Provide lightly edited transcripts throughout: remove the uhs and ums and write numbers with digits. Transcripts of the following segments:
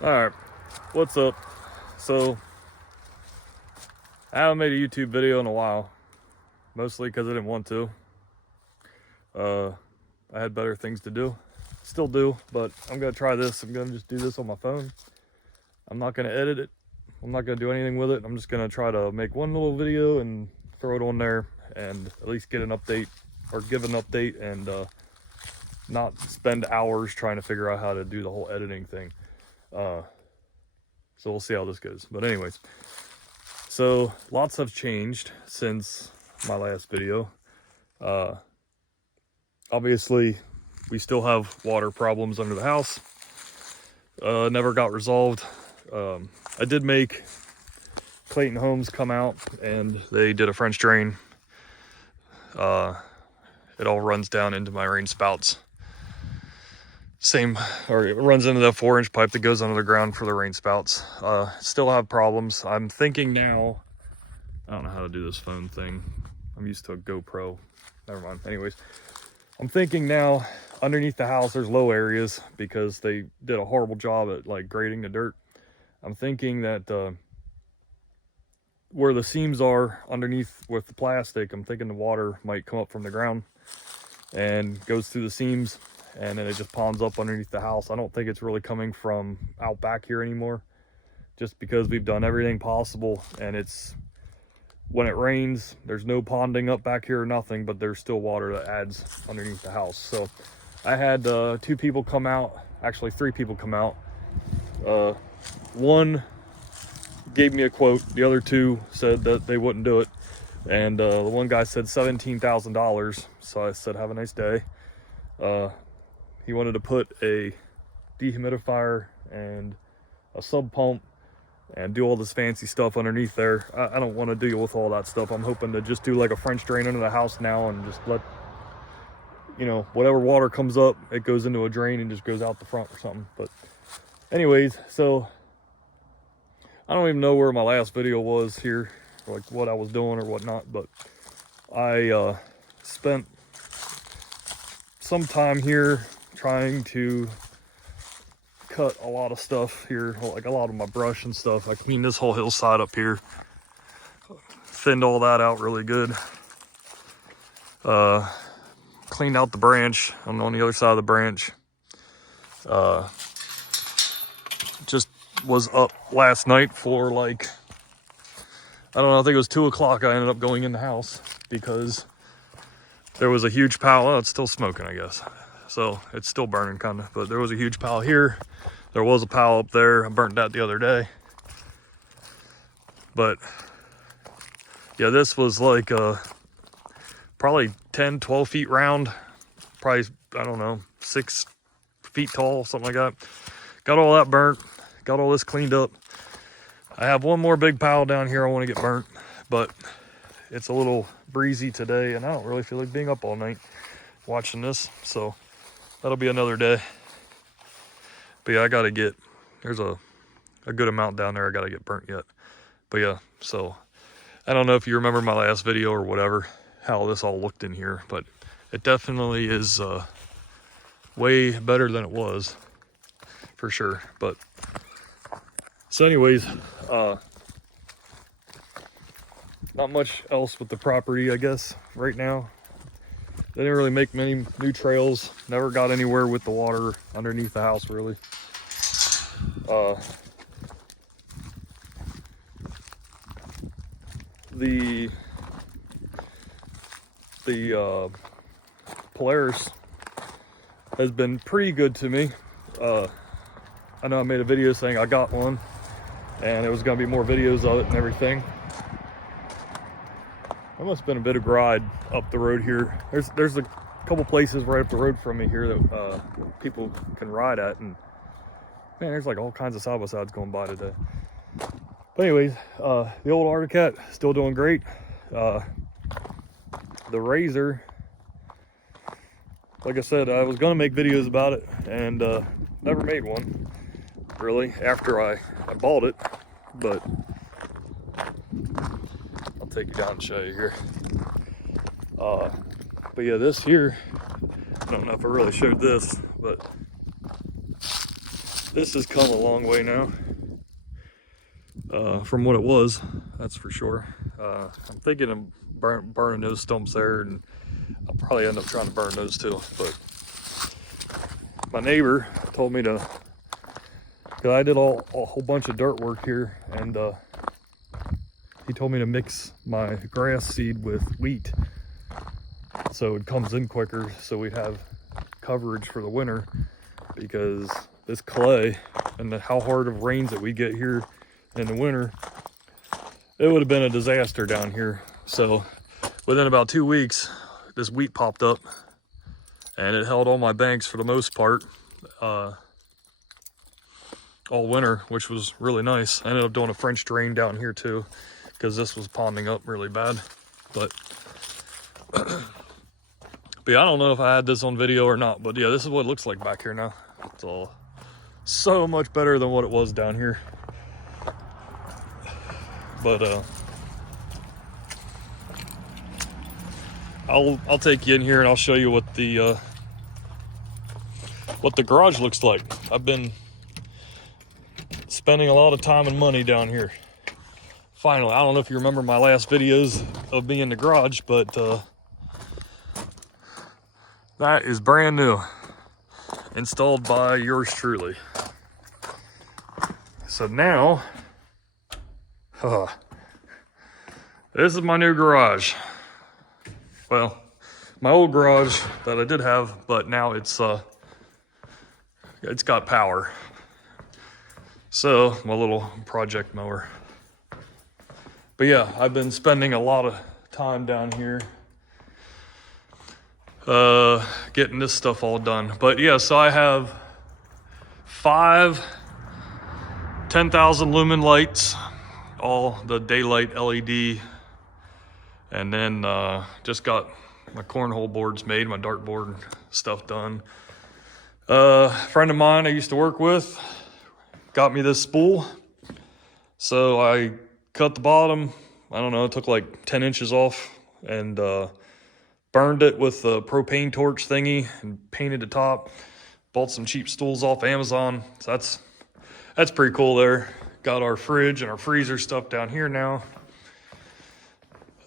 Alright, what's up? So, I haven't made a YouTube video in a while, mostly because I didn't want to. I had better things to do. Still do, but I'm going to try this. I'm going to just do this on my phone. I'm not going to edit it. I'm not going to do anything with it. I'm just going to try to make one little video and throw it on there and at least get an update or give an update and not spend hours trying to figure out how to do the whole editing thing. So we'll see how this goes. But anyways, so lots have changed since my last video. Obviously, we still have water problems under the house. Never got resolved. I did make Clayton Homes come out and they did a French drain. It all runs down into my rain spouts. It runs into the 4-inch pipe that goes under the ground for the rain spouts. Still have problems. I'm thinking now, I don't know how to do this phone thing. I'm used to a GoPro. Never mind. Anyways, I'm thinking now underneath the house there's low areas because they did a horrible job at like grading the dirt. I'm thinking that where the seams are underneath with the plastic, I'm thinking the water might come up from the ground and goes through the seams, and then it just ponds up underneath the house. I don't think it's really coming from out back here anymore, just because we've done everything possible, and it's, when it rains, there's no ponding up back here or nothing, but there's still water that adds underneath the house. So I had 2 people come out, actually 3 people come out. One gave me a quote, the other 2 said that they wouldn't do it, and the one guy said $17,000, so I said have a nice day. He wanted to put a dehumidifier and a sub pump and do all this fancy stuff underneath there. I don't want to deal with all that stuff. I'm hoping to just do like a French drain under the house now and just let, you know, whatever water comes up, it goes into a drain and just goes out the front or something. But anyways, so I don't even know where my last video was here, like what I was doing or whatnot, but I spent some time here trying to cut a lot of stuff here, like a lot of my brush and stuff. I cleaned this whole hillside up here, thinned all that out really good. Cleaned out the branch. I'm on the other side of the branch. Just was up last night for like, I don't know, I think it was 2 o'clock. I ended up going in the house because there was a huge pile. Oh, it's still smoking, I guess. So it's still burning kind of, but there was a huge pile here. There was a pile up there. I burnt that the other day. But yeah, this was like probably 10, 12 feet round. Probably, I don't know, 6 feet tall, something like that. Got all that burnt. Got all this cleaned up. I have one more big pile down here I want to get burnt, but it's a little breezy today and I don't really feel like being up all night watching this. So that'll be another day. But yeah, I gotta get, there's a good amount down there I gotta get burnt yet. But yeah, so I don't know if you remember my last video or whatever, how this all looked in here, but it definitely is way better than it was, for sure. But so anyways, not much else with the property, I guess, right now. They didn't really make many new trails. Never got anywhere with the water underneath the house, really. The Polaris has been pretty good to me. I know I made a video saying I got one, and there was going to be more videos of it and everything. It must have been a bit of a ride up the road here. There's a couple places right up the road from me here that people can ride at, and man, there's like all kinds of side-by-sides going by today. But anyways, the old Articat still doing great. The RZR, like I said, I was gonna make videos about it and never made one really after I bought it, but I'll take you down and show you here. But yeah, this here, I don't know if I really showed this, but this has come a long way now from what it was, that's for sure. I'm thinking of burning those stumps there, and I'll probably end up trying to burn those too. But my neighbor told me to, because I did a whole bunch of dirt work here, and he told me to mix my grass seed with wheat so it comes in quicker, so we'd have coverage for the winter, because this clay and how hard of rains that we get here in the winter, it would have been a disaster down here. So within about 2 weeks, this wheat popped up, and it held all my banks for the most part all winter, which was really nice. I ended up doing a French drain down here too, because this was ponding up really bad. But yeah, I don't know if I had this on video or not, but yeah, this is what it looks like back here now. It's all so much better than what it was down here. But I'll take you in here and I'll show you what the garage looks like. I've been spending a lot of time and money down here. Finally, I don't know if you remember my last videos of me in the garage, but that is brand new, installed by yours truly. So now, this is my new garage. Well, my old garage that I did have, but now it's got power. So my little project mower. But yeah, I've been spending a lot of time down here getting this stuff all done. But yeah, so I have 5 10,000 lumen lights, all the daylight LED, and then just got my cornhole boards made, my dartboard and stuff done. A friend of mine I used to work with got me this spool, so I cut the bottom, I don't know, it took like 10 inches off, and burned it with a propane torch thingy and painted the top. Bought some cheap stools off Amazon, so that's pretty cool there. Got our fridge and our freezer stuff down here now.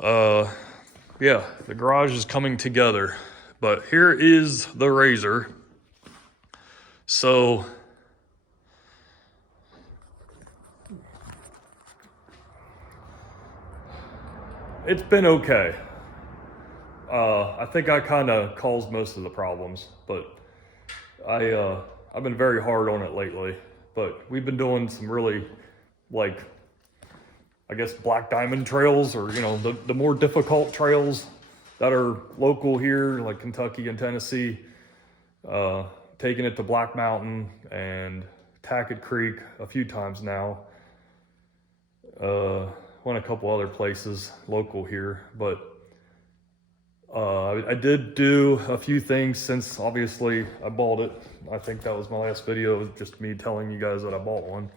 Yeah, the garage is coming together, but here is the RZR. So it's been okay. I think I kind of caused most of the problems, but I've been very hard on it lately. But we've been doing some really, like, I guess, black diamond trails, or, you know, the more difficult trails that are local here, like Kentucky and Tennessee. Taking it to Black Mountain and Tackett Creek a few times now. Went a couple other places local here, but I did do a few things since, obviously, I bought it. I think that was my last video, just me telling you guys that I bought one.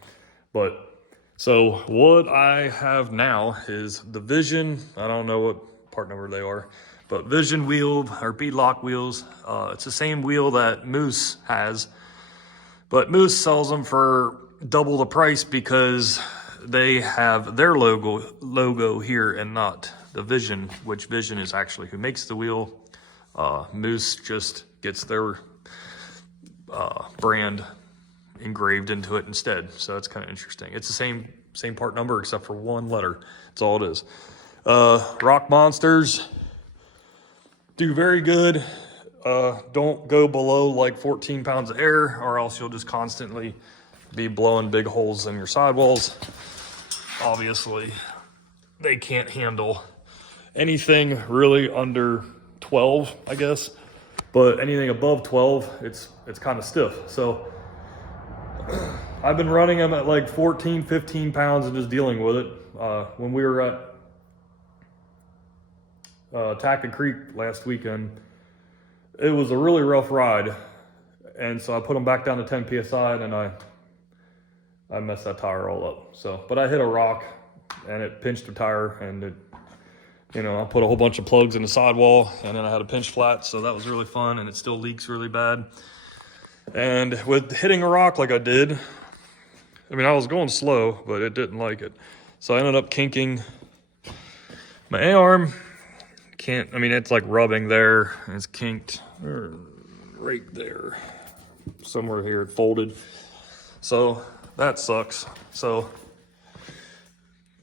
But so what I have now is the Vision, I don't know what part number they are, but Vision wheel or beadlock wheels. It's the same wheel that Moose has, but Moose sells them for double the price because they have their logo here and not the Vision, which Vision is actually who makes the wheel. Moose just gets their brand engraved into it instead. So that's kind of interesting. It's the same part number except for one letter. That's all it is. Rock Monsters do very good. Don't go below like 14 pounds of air, or else you'll just constantly be blowing big holes in your sidewalls. Obviously, they can't handle anything really under 12, I guess. But anything above 12, it's kind of stiff. So I've been running them at like 14, 15 pounds and just dealing with it. When we were at Tackett Creek last weekend, it was a really rough ride. And so I put them back down to 10 PSI, and then I messed that tire all up. So, but I hit a rock and it pinched the tire, and it, you know, I put a whole bunch of plugs in the sidewall, and then I had a pinch flat. So that was really fun, and it still leaks really bad. And with hitting a rock like I did, I mean, I was going slow, but it didn't like it. So I ended up kinking my A-arm. Can't, I mean, it's like rubbing there. It's kinked right there. Somewhere here, it folded. So that sucks. So,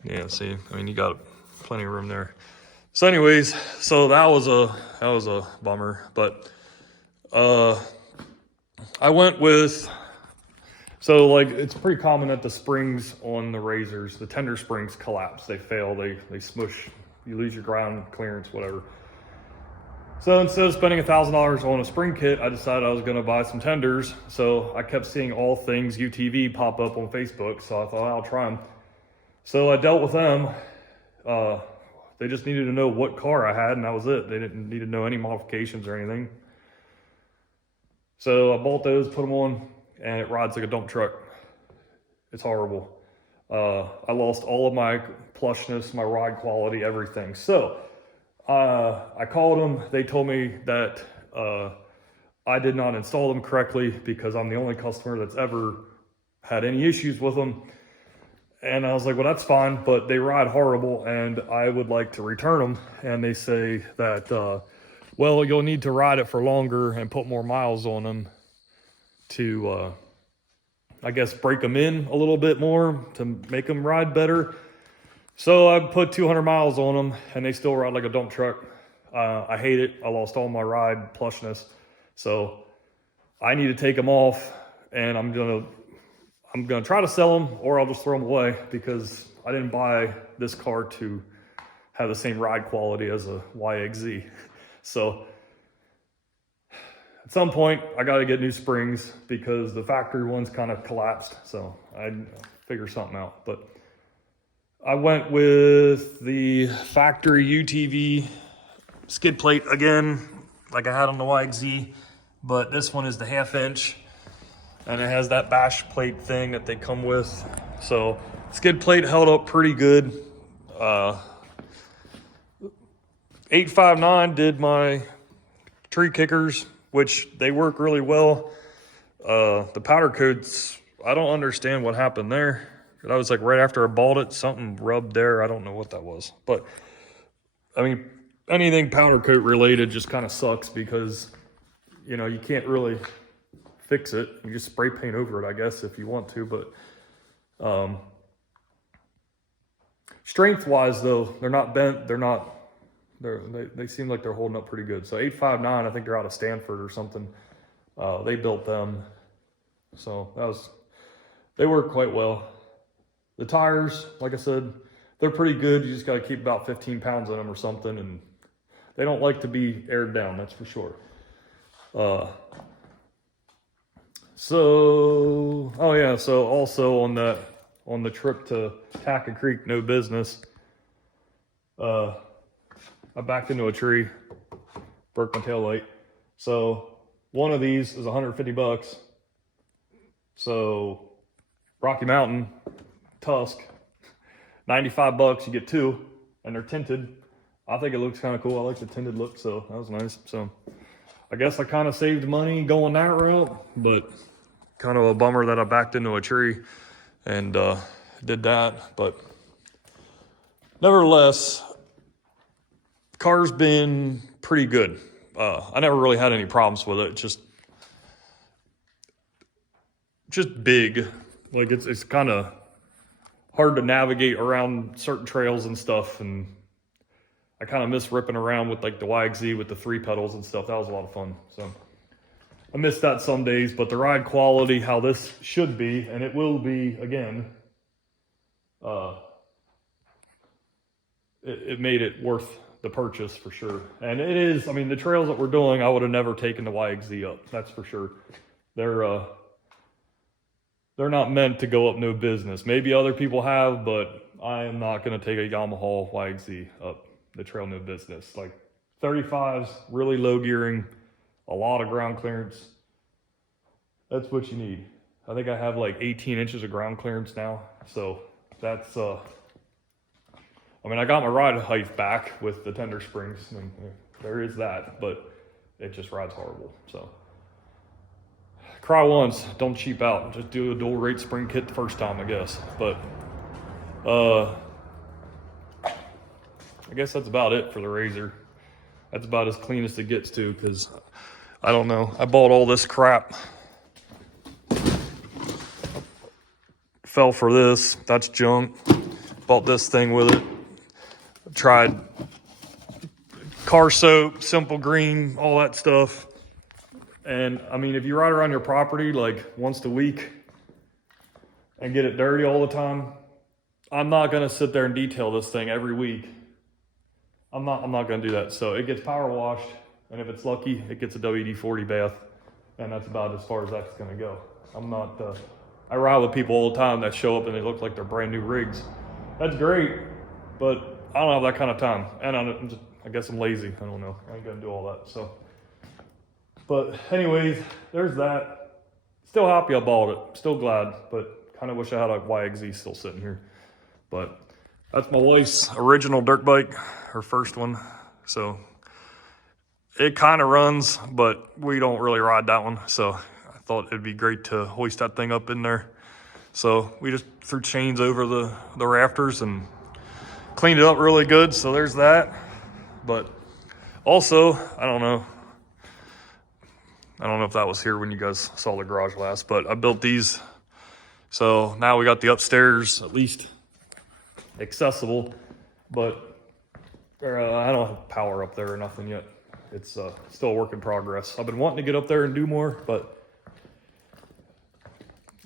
yeah, see, I mean, you got plenty of room there. So anyways, so that was a bummer, but I went with, so like it's pretty common that the springs on the RZRs, the tender springs collapse, they fail, they smush, you lose your ground clearance, whatever. So instead of spending $1,000 on a spring kit, I decided I was gonna buy some tenders. So I kept seeing All Things UTV pop up on Facebook, so I thought I'll try them. So I dealt with them. They just needed to know what car I had, and that was it. They didn't need to know any modifications or anything. So I bought those, put them on, and it rides like a dump truck. It's horrible. I lost all of my plushness, my ride quality, everything. So I called them. They told me that I did not install them correctly because I'm the only customer that's ever had any issues with them. And I was like, well, that's fine, but they ride horrible and I would like to return them. And they say that, well, you'll need to ride it for longer and put more miles on them to, I guess, break them in a little bit more to make them ride better. So I put 200 miles on them and they still ride like a dump truck. I hate it. I lost all my ride plushness. So I need to take them off, and I'm gonna try to sell them, or I'll just throw them away because I didn't buy this car to have the same ride quality as a YXZ. So at some point I got to get new springs because the factory ones kind of collapsed. So I'd figure something out. But I went with the factory UTV skid plate again, like I had on the YXZ, but this one is the 1/2 inch. And it has that bash plate thing that they come with. So skid plate held up pretty good. 859 did my tree kickers, which they work really well. The powder coats, I don't understand what happened there. That was like right after I bought it, something rubbed there. I don't know what that was. But I mean, anything powder coat related just kind of sucks because, you know, you can't really fix it. You just spray paint over it, I guess, if you want to. But strength wise though, they're not bent, they seem like they're holding up pretty good. So 859, I think they're out of Stanford or something. They built them, so they work quite well. The tires, like I said, they're pretty good. You just got to keep about 15 pounds in them or something, and they don't like to be aired down, that's for sure. So also on the trip to Taca Creek, no business, I backed into a tree, broke my tail light. So one of these is 150 bucks. So Rocky Mountain, Tusk, 95 bucks, you get two, and they're tinted. I think it looks kind of cool. I like the tinted look, so that was nice. So I guess I kind of saved money going that route, but kind of a bummer that I backed into a tree and did that. But nevertheless, car's been pretty good. I never really had any problems with it. Just big. Like it's kind of hard to navigate around certain trails and stuff, and I kind of miss ripping around with like the YXZ with the 3 pedals and stuff. That was a lot of fun. So I miss that some days, but the ride quality, how this should be, and it will be again, it made it worth the purchase for sure. And it is, I mean, the trails that we're doing, I would have never taken the YXZ up. That's for sure. They're not meant to go up no business. Maybe other people have, but I am not going to take a Yamaha YXZ up the trail no business. Like 35s, really low gearing, a lot of ground clearance. That's what you need. I think I have like 18 inches of ground clearance now. So that's, I mean, I got my ride height back with the tender springs, and there is that, but it just rides horrible. So cry once, don't cheap out. Just do a dual rate spring kit the first time, I guess. But I guess that's about it for the RZR. That's about as clean as it gets to, because I don't know. I bought all this crap. Fell for this. That's junk. Bought this thing with it. Tried car soap, simple green, all that stuff. And I mean, if you ride around your property like once a week and get it dirty all the time, I'm not gonna sit there and detail this thing every week. I'm not gonna do that. So it gets power washed, and if it's lucky, it gets a WD-40 bath, and that's about as far as that's gonna go. I'm not, I ride with people all the time that show up and they look like they're brand new rigs. That's great, but I don't have that kind of time. And I guess I'm lazy, I don't know. I ain't gonna do all that, so. But anyways, there's that. Still happy I bought it, still glad, but kind of wish I had a YXZ still sitting here. But that's my wife's original dirt bike, her first one. So it kind of runs, but we don't really ride that one. So I thought it'd be great to hoist that thing up in there. So we just threw chains over the rafters and cleaned it up really good. So there's that. But also, I don't know if that was here when you guys saw the garage last, but I built these. So now we got the upstairs at least accessible, but I don't have power up there or nothing yet. It's still a work in progress. I've been wanting to get up there and do more, but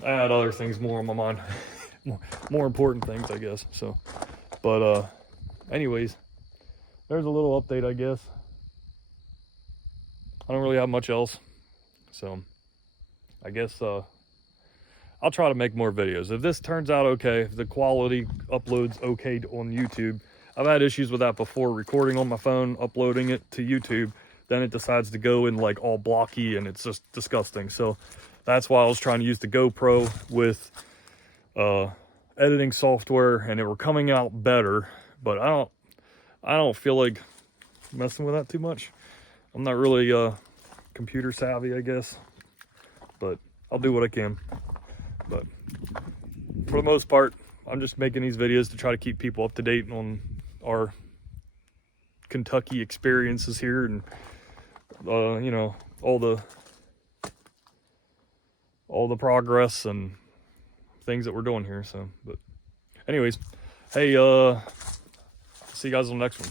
I had other things more on my mind. more important things, I guess. So, but anyways, there's a little update, I guess. I don't really have much else. So I guess I'll try to make more videos. If this turns out okay, if the quality uploads okay on YouTube, I've had issues with that before, recording on my phone, uploading it to YouTube, then it decides to go in like all blocky and it's just disgusting. So that's why I was trying to use the GoPro with editing software, and it were coming out better, but I don't feel like messing with that too much. I'm not really computer savvy, I guess, but I'll do what I can. But for the most part, I'm just making these videos to try to keep people up to date on our Kentucky experiences here, and you know, all the progress and things that we're doing here. So, but anyways, hey, see you guys on the next one.